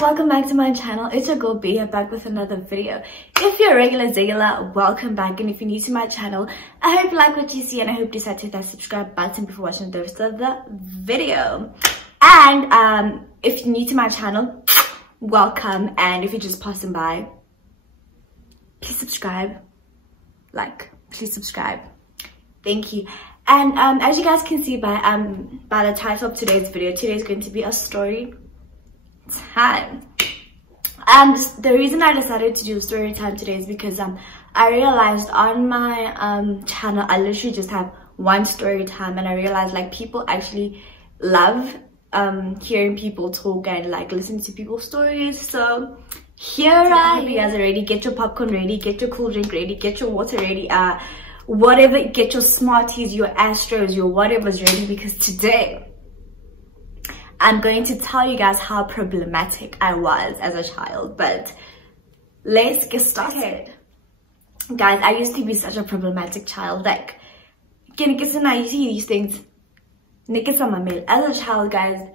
guys, welcome back to my channel. It's your girl B here, back with another video. If you're a regular, welcome back, and if you're new to my channel, I hope you like what you see and I hope you decide to hit that subscribe button before watching the rest of the video. And if you're new to my channel, welcome, and if you're just passing by, please subscribe. Please subscribe. Thank you. And as you guys can see by the title of today's video, today is going to be a story time. The reason I decided to do a story time today is because I realized on my channel I literally just have one story time, and I realized like people actually love hearing people talk and like listening to people's stories. So here you guys are ready. Get your popcorn ready, get your cool drink ready, get your water ready, whatever, get your Smarties, your Astros, your whatever's ready, because today I'm going to tell you guys how problematic I was as a child. But let's get started. Guys, I used to be such a problematic child. Like, you see these things. As a child, guys,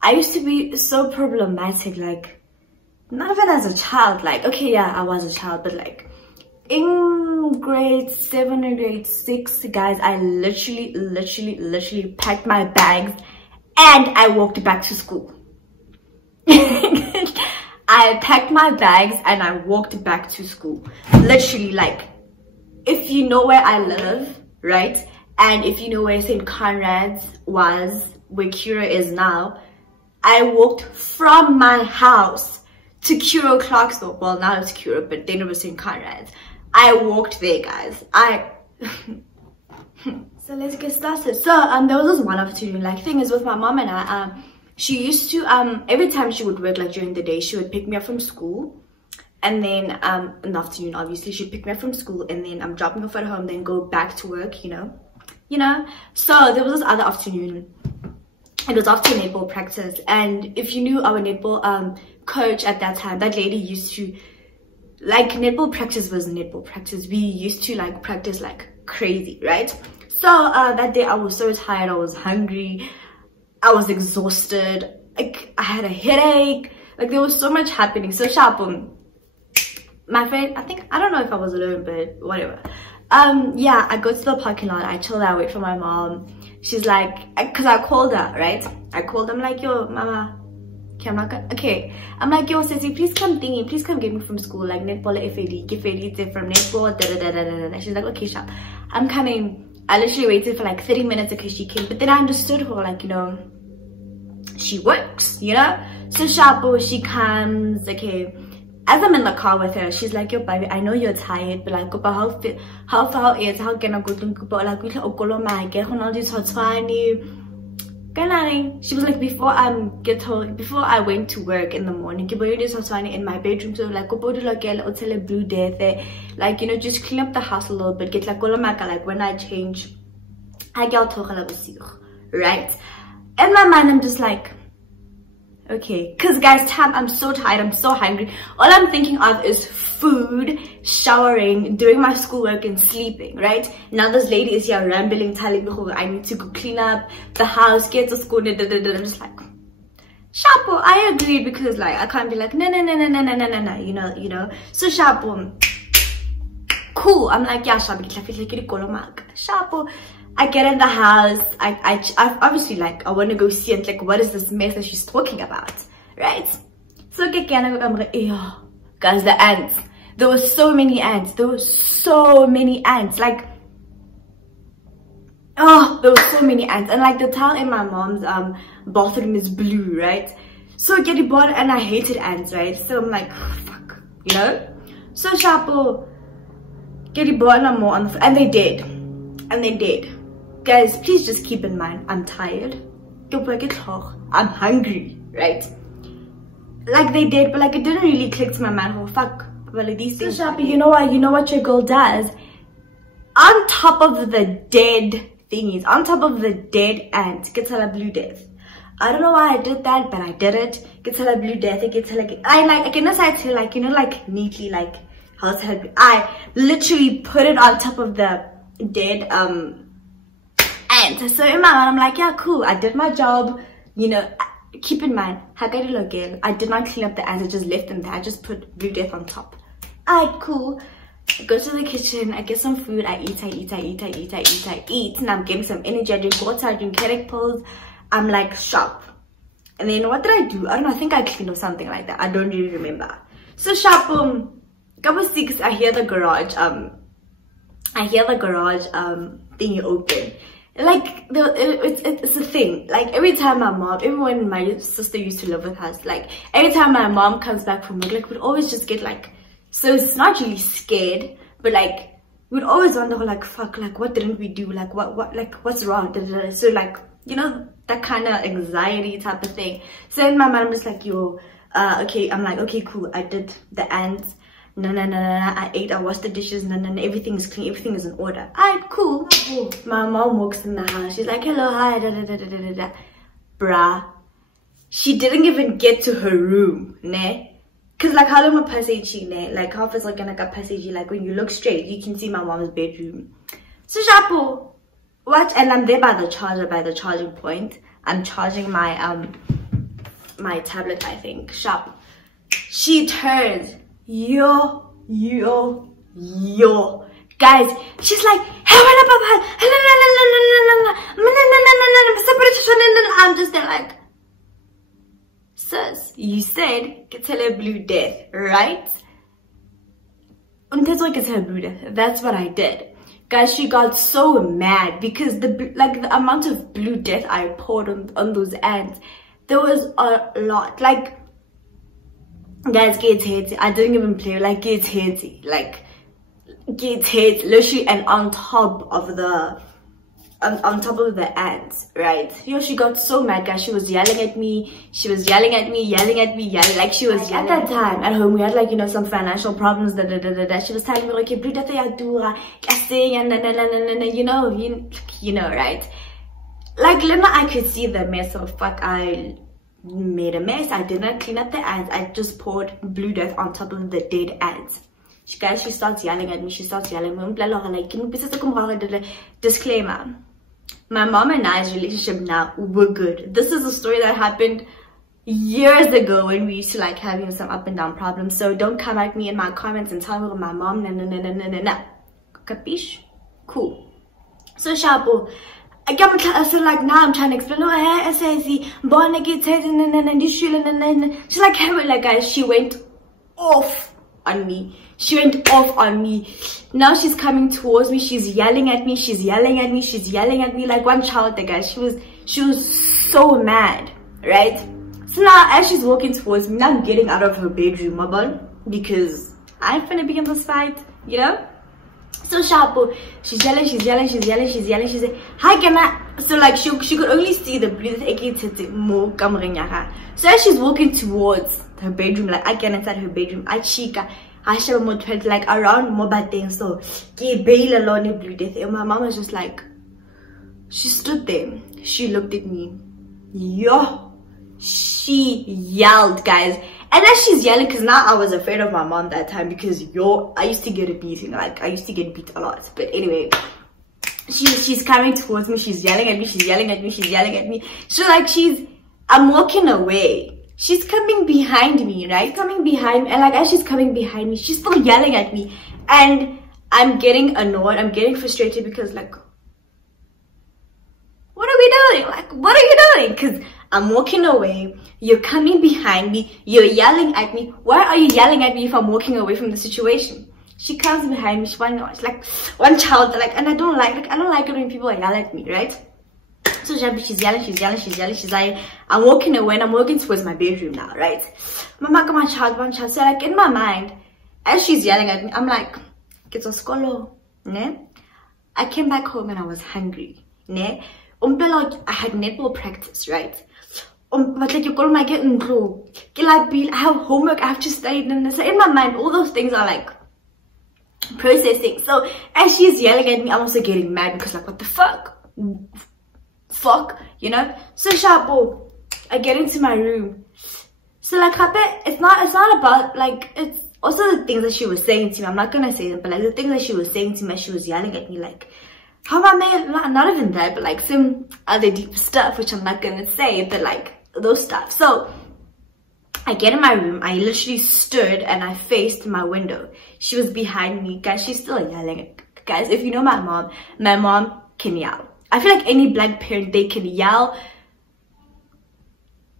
I used to be so problematic. Like, not even as a child. Like, okay, yeah, I was a child, but like, in grade 7 or grade 6, guys, I literally packed my bags and I walked back to school. I packed my bags and I walked back to school. Literally, like, if you know where I live, right? And if you know where St. Conrad's was, where Cura is now, I walked from my house to Cura Clarksville. Well, now it's Cura, but then it was St. Conrad's. I walked there, guys. So let's get started. So there was this one afternoon, like, thing is with my mom and I, she used to every time she would work, like during the day, she would pick me up from school, and then in the afternoon obviously she'd pick me up from school, and then I'm dropping off at home, then go back to work, you know. So there was this other afternoon, it was after netball practice, and if you knew our netball coach at that time, that lady used to, like, netball practice was netball practice. We used to like practice like crazy, right? So that day I was so tired, I was hungry, I was exhausted, like I had a headache, like there was so much happening. So sharp, my friend, I don't know if I was alone, but whatever. Yeah, I go to the parking lot, I chill, I wait for my mom. She's like, because I called her, right? I called them like, yo, mama, okay, I'm like, yo, sissy, please come get me from school, like netball FAD from netball, She's like, okay, sharp, I'm coming. I literally waited for like 30 minutes until she came, but then I understood her, like, you know, she works, you know. So sharp, she comes, okay. As I'm in the car with her, she's like, yo, baby, I know you're tired, but like, how far is, how can I go to like, she was like, before I went to work in the morning, in my bedroom, so like, blue death, like, you know, just clean up the house a little bit, get like when I change, I get right? In my mind, I'm just like, okay, because guys, I'm so tired, I'm so hungry. All I'm thinking of is food, showering, doing my schoolwork, and sleeping, right? Now this lady is here rambling, telling me I need to go clean up the house, get to school, I'm just like, Shapo, I agree, because like I can't be like no, you know. So Shapo, cool. I'm like, yeah, Shapo. I get in the house, I obviously, like, I want to go see it, like, what is this mess that she's talking about, right? So I'm like, guys, the ants, there were so many ants, like, oh, there were so many ants, and like the tile in my mom's bathroom is blue, right? So I get it bought, and I hated ants, right? So I'm like, oh, fuck, you know. So Shapo, get it bought no more and they did. Guys, please just keep in mind, I'm tired, I'm hungry, right? Like they did, but like it didn't really click to my mind. Oh fuck, well, like these things. So Sharpie, you know what your girl does? On top of the dead thingies, on top of the dead ant, gets her blue death. I don't know why I did that, but I did it. Gets her blue death. It gets her like, I can decide to, like, you know, like neatly, like how to help. I literally put it on top of the dead ant. So in my mind, I'm like, yeah, cool, I did my job, you know. keep in mind, again, I did not clean up the ants, I just left them there. I just put Blue Death on top. Alright, cool. I go to the kitchen, I get some food, I eat, and I'm getting some energy. I drink water, I drink headache pills. I'm like sharp. And then what did I do? I don't know, I think I cleaned or something like that. I don't really remember. So sharp, couple 6, I hear the garage thingy open. Like it's a thing. Like every time my mom, even when my sister used to live with us, like every time my mom comes back from work, like we'd always just get like, so it's not really scared, but like we'd always wonder like, fuck, like what didn't we do, like what like what's wrong, so like, you know, that kind of anxiety type of thing. So then my mom was like, yo, okay. I'm like, okay, cool, I did the ants. No, I ate, I washed the dishes, no, everything is clean, everything is in order. Alright, cool. My mom walks in the house, she's like, hello, hi, Bruh, she didn't even get to her room, ne? Cause like, how long passage, ne? Like, half is like a passage, like when you look straight, you can see my mom's bedroom. So, Shapo, watch, and I'm there by the charger, by the charging point. I'm charging my, my tablet, I think, sharp. She turns. Yo, guys, she's like, I'm just there like, sis, you said get her Blue Death, right? That's what I did. Guys, she got so mad because the amount of Blue Death I poured on those ants, there was a lot. Like, guys, get hit. I didn't even play. Like, get hit. Like, get hit. Literally, and on top of the ants, right? Yo, she got so mad, guys. She was yelling at me. She was yelling. Like, she was yelling. At that time, at home, we had like, you know, some financial problems. She was telling me like, you know, right? Like, Lena, I could see the mess of fuck. I made a mess. I did not clean up the ants. I just poured Blue Death on top of the dead ants. Guys, she starts yelling at me. She starts yelling. Like, disclaimer. My mom and I's relationship now, we're good. This is a story that happened years ago when we used to like having some up and down problems. So don't come at me in my comments and tell me about my mom. No. Capiche? Cool. So, Shapo, so like now I'm trying to explain. Oh, she's like, hey, like, guys, she went off on me. Now she's coming towards me. She's yelling at me. Like one child, the guys. She was so mad, right? So now as she's walking towards me, now I'm getting out of her bedroom, my boy, because I'm finna be in this fight, you know. So Shapo, she's yelling. She's like, hi, can I? So like she could only see the breath. So as she's walking towards her bedroom, like I get inside her bedroom, I chica, I show more like around more bad things. So bail alone Blue Death. And my mom was just like, she stood there, she looked at me, yo, she yelled, guys. And as she's yelling, because now I was afraid of my mom that time, because I used to get a beating, like I used to get beat a lot. But anyway, she's coming towards me, she's yelling at me. So like I'm walking away, she's coming behind me, right? And like as she's coming behind me, she's still yelling at me. And I'm getting annoyed, I'm getting frustrated, because like, what are we doing? Like, what are you doing? Because I'm walking away, you're coming behind me, you're yelling at me. Why are you yelling at me if I'm walking away from the situation? She comes behind me, she's like one child, like, and I don't like it when people yell at me, right? So she's yelling, I'm walking away and I'm walking towards my bedroom now, right? Mama, one child. So like in my mind, as she's yelling at me, I'm like, get to skolo, ne? I came back home and I was hungry, ne? I had netball practice, right? But like you call my get I have homework, I have to study. So in my mind, all those things are like processing. So as she's yelling at me, I'm also getting mad, because like, what the fuck, you know? So Shapo, I get into my room. So like, it's not about like, it's also the things that she was saying to me. I'm not gonna say them, but like the things that she was saying to me, she was yelling at me like, how am I, not even that, but like some other deep stuff, which I'm not gonna say, but like, those stuff. So I get in my room. I literally stood and I faced my window. She was behind me. Guys, she's still yelling. Guys, if you know my mom can yell. I feel like any black parent, they can yell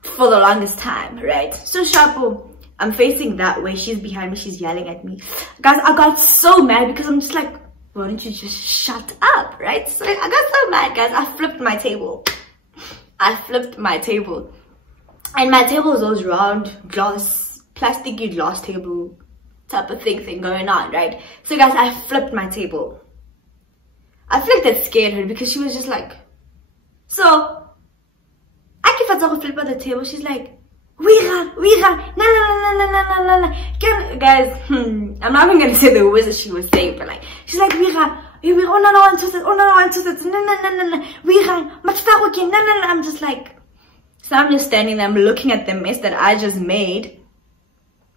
for the longest time, right? So Shapo, I'm facing that way. She's behind me. She's yelling at me. Guys, I got so mad because I'm just like, why don't you just shut up, right? So I got so mad, guys. I flipped my table. And my table is those round glass, plasticky glass table type of thing going on, right? So guys, I flipped my table. I feel like that scared her because she was just like, so I can flip the table. She's like, we run, no. Guys, I'm not even gonna say the words that she was saying, but like, she's like, we run, no, we run, no. I'm just like, so I'm just standing there, I'm looking at the mess that I just made.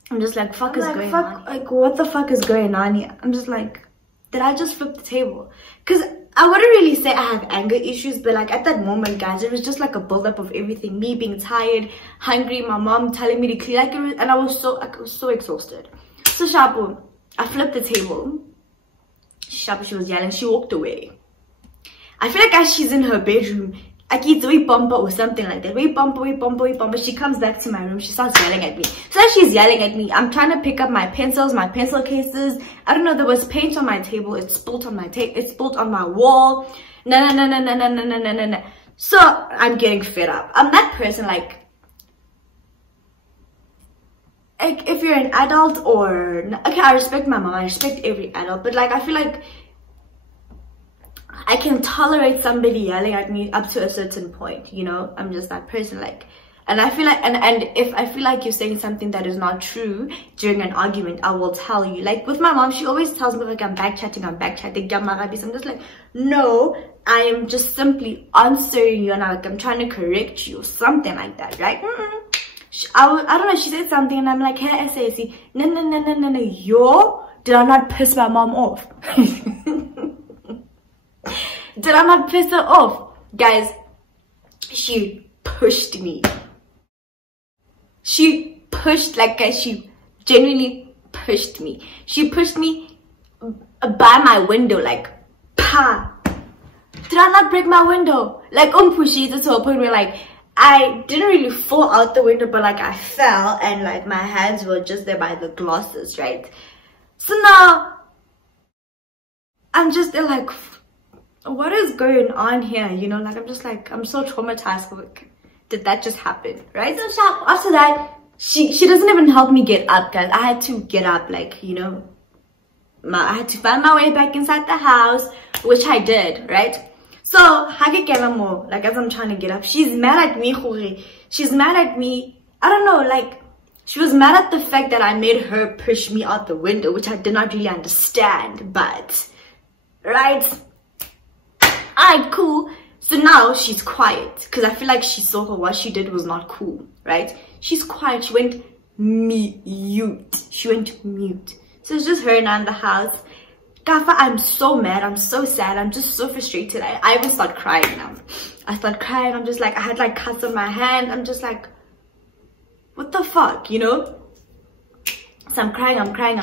I'm just like, fuck is going on? Like, what the fuck is going on here? I'm just like, did I just flip the table? Because I wouldn't really say I have anger issues, but like at that moment, guys, it was just like a buildup of everything. Me being tired, hungry, my mom telling me to clean, like it was, and I was so exhausted. So Shapo, I flipped the table. Shapo, she was yelling. She walked away. I feel like as she's in her bedroom, I get we bumper or something like that. We bumper. She comes back to my room. She starts yelling at me. So as she's yelling at me, I'm trying to pick up my pencils, my pencil cases. I don't know, there was paint on my table. It spilled on my table. It spilled on my wall. No. So I'm getting fed up. I'm that person like if you're an adult or okay, I respect my mom. I respect every adult, but like I feel like I can tolerate somebody yelling at me up to a certain point, you know. I'm just that person, like, and I feel like, and if I feel like you're saying something that is not true during an argument, I will tell you. Like with my mom, she always tells me like I'm backchatting. I'm just like, no, I am just simply answering you, and like I'm trying to correct you or something like that, right? I don't know. She said something, and I'm like, hey, SAC, no, yo, did I not piss my mom off? Did I not piss her off? Guys, she pushed me. She pushed, like, guys, she genuinely pushed me. She pushed me by my window, like, pa. Did I not break my window? Like, pushy to a point where, like, I didn't really fall out the window, but, like, I fell, and, like, my hands were just there by the glasses, right? So now, I'm just there, like, what is going on here, you know? Like I'm just like, I'm so traumatized. Like, did that just happen, right? So after that, she doesn't even help me get up, guys. I had to get up, like, you know, I had to find my way back inside the house, which I did, right? So like as I'm trying to get up, she's mad at me. She's mad at me. I don't know, like she was mad at the fact that I made her push me out the window, which I did not really understand, but right. Alright, cool. So now she's quiet because I feel like she saw her what she did was not cool, right? She's quiet. She went mute. So it's just her now in the house. Gafa, I'm so mad. I'm so sad. I'm just so frustrated. I even start crying now. I start crying. I'm just like, I had like cuts on my hand. I'm just like, what the fuck, you know? So I'm crying. As I'm crying,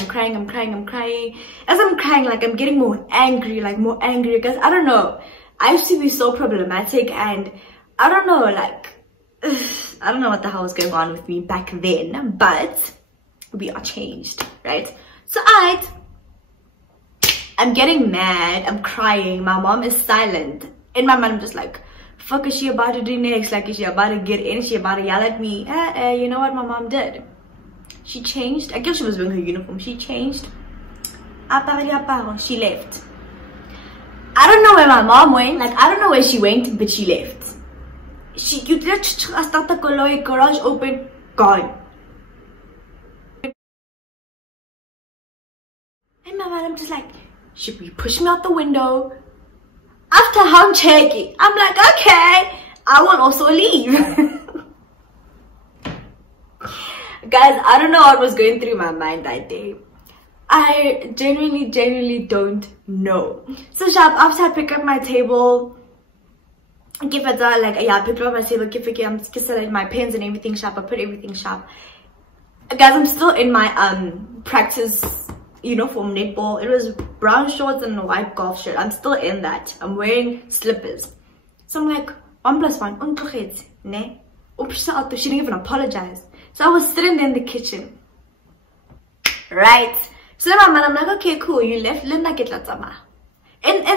like I'm getting more angry because I don't know. I used to be so problematic and I don't know, like, I don't know what the hell was going on with me back then, but we are changed, right? So I'm getting mad, I'm crying, my mom is silent. In my mind, I'm just like, fuck is she about to do next? Like, is she about to get in? Is she about to yell at me? You know what my mom did? She changed. I guess she was wearing her uniform. She changed. She left. I don't know where my mom went. Like, I don't know where she went, but she left. You did start the garage open, gone. And my mom, I'm just like, should we push me out the window? After I'm checking, I'm like, okay, I will also leave. Guys, I don't know what was going through my mind that day. I genuinely don't know. So after I pick up my table, give it like yeah, pick up my table, give it I'm selling my pens and everything sharp. I put everything sharp. Guys, I'm still in my practice uniform netball. It was brown shorts and a white golf shirt. I'm still in that. I'm wearing slippers. So I'm like 1 + 1 ne. She didn't even apologize. So I was sitting there in the kitchen, right? So then my mom, I'm like, okay, cool, you left. In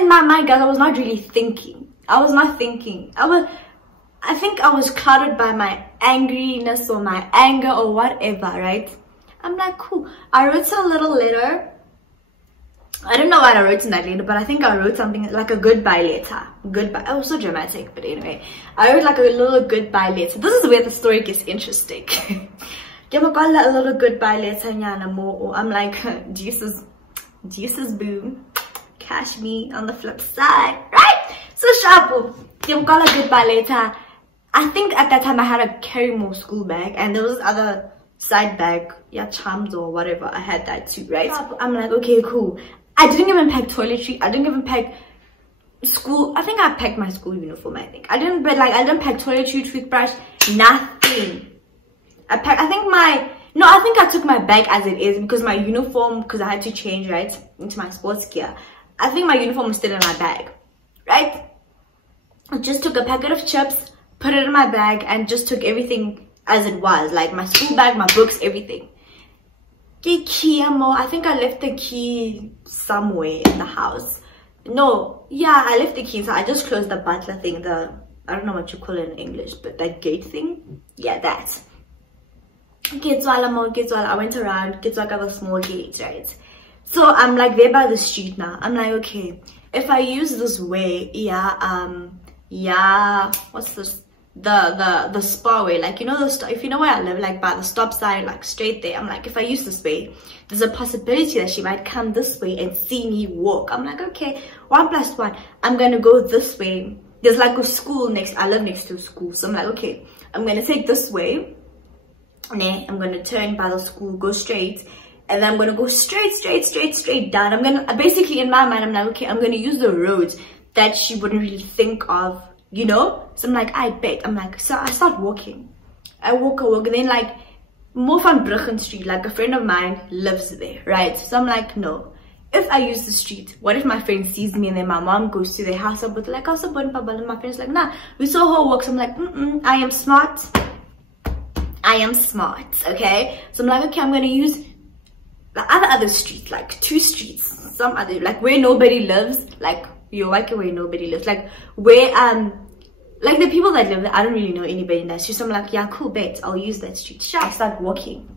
my mind, guys, I was not really thinking. I was not thinking. I think I was clouded by my angriness or my anger or whatever, right? I'm like, cool. I wrote a little letter. I don't know what I wrote in that letter, but I think I wrote something like a goodbye letter. Goodbye. Oh, so dramatic, but anyway. I wrote like a little goodbye letter. This is where the story gets interesting. Give a little goodbye letter, I'm like, deuces, boo. Cash me on the flip side, right? So sharp. Give a goodbye letter. I think at that time I had a carry more school bag, and there was this other side bag, yeah, charms or whatever. I had that too, right? I'm like, okay, cool. I didn't even pack toiletry. I didn't even pack school. I think I packed my school uniform. I think I didn't, but like I didn't pack toiletry, toothbrush, nothing. I think I took my bag as it is because my uniform, because I had to change right into my sports gear. I think my uniform was still in my bag, right? I just took a packet of chips, put it in my bag, and just took everything as it was, like my school bag, my books, everything. I think I left the key somewhere in the house. No, yeah, I left the key, so I just closed the butler thing, I don't know what you call it in English, but that gate thing. Yeah, that. I went around, I got the small gates, right? So I'm like there by the street now. I'm like, okay, if I use this way, what's this? The spa way, like, you know, if you know where I live, like by the stop sign, like straight there. I'm like, if I use this way, there's a possibility that she might come this way and see me walk. I'm like, okay, 1 + 1. I'm gonna go this way. There's like a school I live next to a school, so I'm like, okay, I'm gonna take this way. I'm gonna turn by the school, go straight, and then I'm gonna go straight down. I'm gonna basically, in my mind, I'm like, okay, I'm gonna use the roads that she wouldn't really think of, you know. So I'm like, I bet. I'm like, so I start walking. I walk, and then like more van Bruggen Street, like a friend of mine lives there, right? So I'm like, no, if I use the street, what if my friend sees me and then my mom goes to their house, but like, and my friend's like, nah, we saw her walk. So I'm like, I am smart, okay? So I'm like, okay, I'm gonna use the other street, like 2 streets, some other, like where nobody lives, like where nobody lives, like where like the people that live there, I don't really know anybody in that street. So I'm like, yeah, cool, bet, I'll use that street. Sure. I start walking.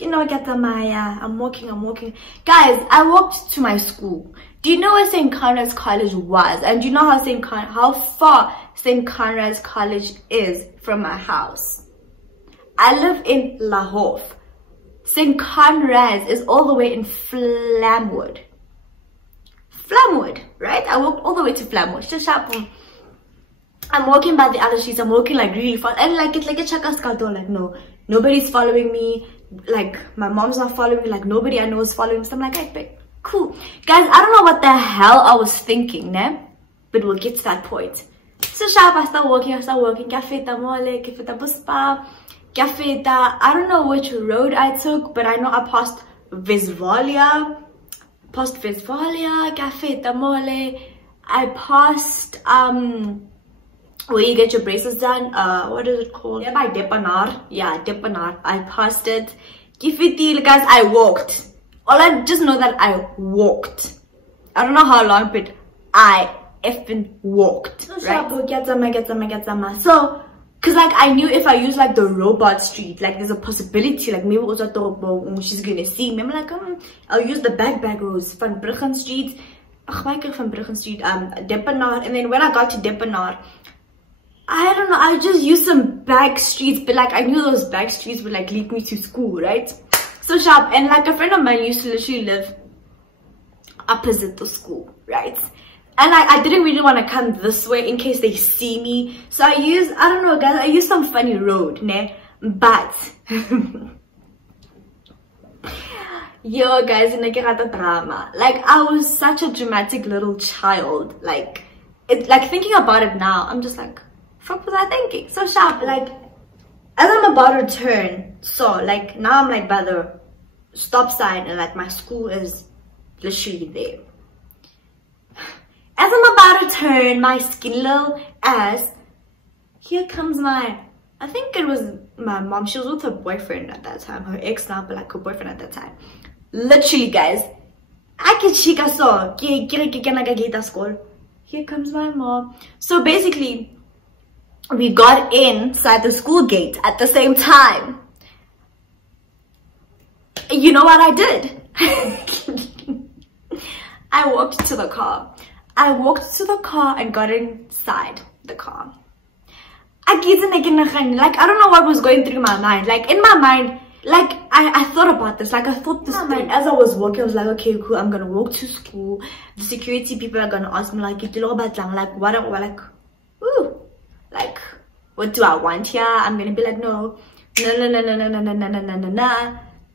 I'm walking. Guys, I walked to my school. Do you know where St. Conrad's College was? And do you know how far St. Conrad's College is from my house? I live in Lahore. St. Conrad's is all the way in Flamwood, right? I walked all the way to Flamwood. I'm walking by the other streets. I'm walking like really fast, and like it's like a chakaskato. Like no, nobody's following me. Like my mom's not following me. Like nobody I know is following me. So I'm like, hey, cool, guys. I don't know what the hell I was thinking, ne? But we'll get to that point. So sharp, I start walking. Cafeta mole, cafeta buspa, cafeta. I don't know which road I took, but I know I passed Vesvalia, cafeta mole. I passed where you get your braces done, what is it called? Yeah, by Depanar. Yeah, Depanar. I passed it. Kifiti, guys, I walked. All I just know that I walked. I don't know how long, but I effing walked. Right? So, cause like I knew if I use like the robot street, like there's a possibility, like maybe also she's gonna see me. I'm like, I'll use the back roads, Van Bruggen Street, Van Bruggen Street, Depanar, and then when I got to Depanar, I don't know, I just used some back streets, but like I knew those back streets would like lead me to school, right? So sharp. And like a friend of mine used to literally live opposite the school, right? And like I didn't really want to come this way in case they see me. So I don't know guys, I used some funny road, ne? But yo guys, like drama. Like I was such a dramatic little child. Like thinking about it now, I'm just like, Fuck was I thinking? So sharp. Like, as I'm about to turn, so like now I'm like by the stop sign and like my school is literally there. As I'm about to turn, my skinny little ass, here comes I think it was my mom. She was with her boyfriend at that time, her ex now, but like her boyfriend at that time. Literally, guys, I can chica so here comes my mom. So basically, we got inside the school gate at the same time. You know what I did? I walked to the car. I walked to the car and got inside the car. Like, I don't know what was going through my mind. Like, in my mind, like, I thought about this. Like, I thought this thing. As I was walking, I was like, okay, cool, I'm gonna walk to school. The security people are gonna ask me, like, what do I want here? I'm gonna be like, no. I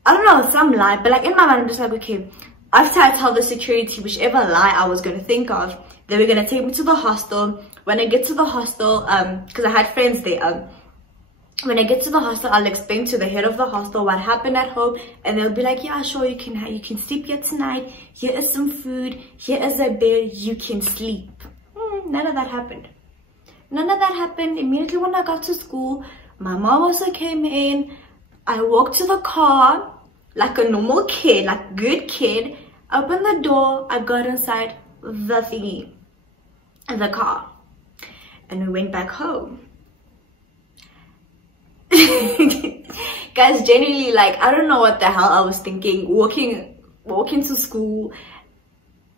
don't know, some lie. But, like, in my mind, I'm just like, okay, after I tell the security whichever lie I was gonna think of, they were gonna take me to the hostel. When I get to the hostel, because I had friends there, when I get to the hostel, I'll explain to the head of the hostel what happened at home, and they'll be like, yeah, sure, you can sleep here tonight. Here is some food. Here is a bed. You can sleep. None of that happened. None of that happened. Immediately when I got to school, my mom also came in. I walked to the car like a normal kid, like good kid. Opened the door. I got inside the thingy, the car, and we went back home. Guys, genuinely, like, I don't know what the hell I was thinking walking to school.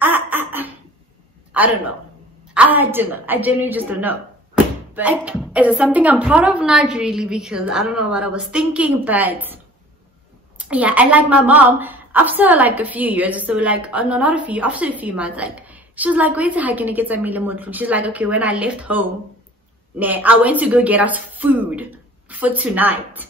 I don't know. I genuinely just don't know. But is it something I'm proud of? Not really, because I don't know what I was thinking. But yeah, and like my mom, after like a few years or so, like, oh no, not a few, after a few months, like, she was like, wait till I can get some meal. She's like, okay, when I left home, I went to go get us food for tonight.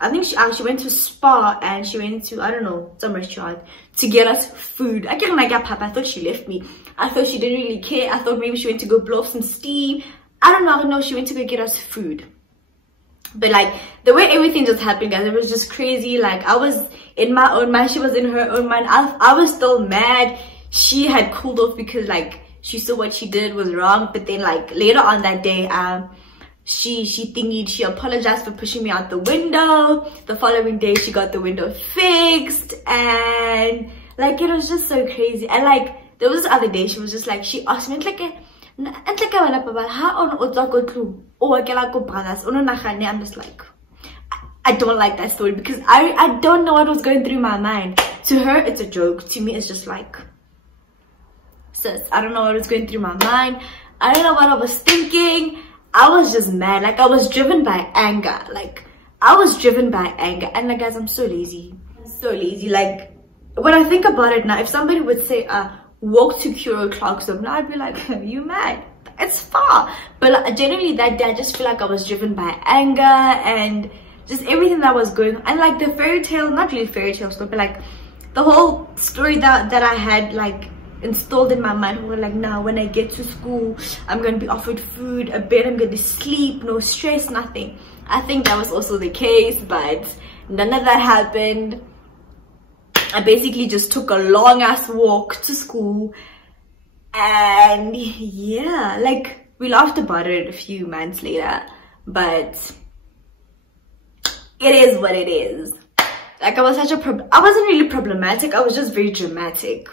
I think she went to Spa, and she went to, I don't know, some restaurant to get us food. I can't like Papa. I thought she left me. I thought she didn't really care. I thought maybe she went to go blow off some steam. I don't know. She went to go get us food. But like, the way everything just happened, guys, it was just crazy. Like, I was in my own mind. She was in her own mind. I was still mad. She had cooled off because like she saw what she did was wrong. But then like later on that day, she apologized for pushing me out the window. The following day, she got the window fixed, and like, it was just so crazy. And like, there was the other day, she was just like, she asked me like, how on I'm just like, I don't like that story, because I don't know what was going through my mind. To her, it's a joke. To me, it's just like, sis, I don't know what was going through my mind. I don't know what I was thinking. I was just mad. Like, I was driven by anger. Like, I was driven by anger. And like, guys, I'm so lazy. I'm so lazy. Like, when I think about it now, if somebody would say, walk to Curo Clarkson, now I'd be like, you mad? It's far. But like, generally that day, I just feel like I was driven by anger and just everything that was going on. And like the fairy tale, not really fairy tale story, but like the whole story that I had like installed in my mind, were like, now when I get to school, I'm gonna be offered food, a bed, I'm gonna sleep, no stress, nothing. I think that was also the case, but none of that happened. I basically just took a long ass walk to school, and yeah, like, we laughed about it a few months later, but it is what it is. Like, I was I wasn't really problematic, I was just very dramatic.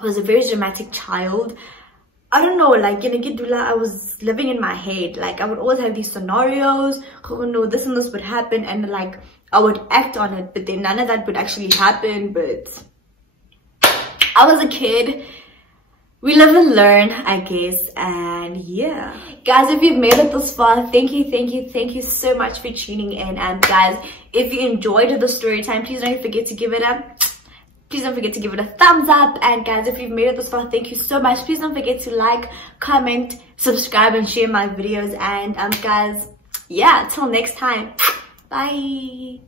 I was a very dramatic child. I don't know, like, in Gidula, I was living in my head. Like, I would always have these scenarios, oh no, this and this would happen, and like, I would act on it, but then none of that would actually happen. But I was a kid. We live and learn, I guess. And yeah, guys, if you've made it this far, thank you so much for tuning in. And guys, if you enjoyed the story time, please don't forget to give it a thumbs up. And guys, if you've made it this far, thank you so much. Please don't forget to like, comment, subscribe, and share my videos. And guys, yeah, till next time, bye.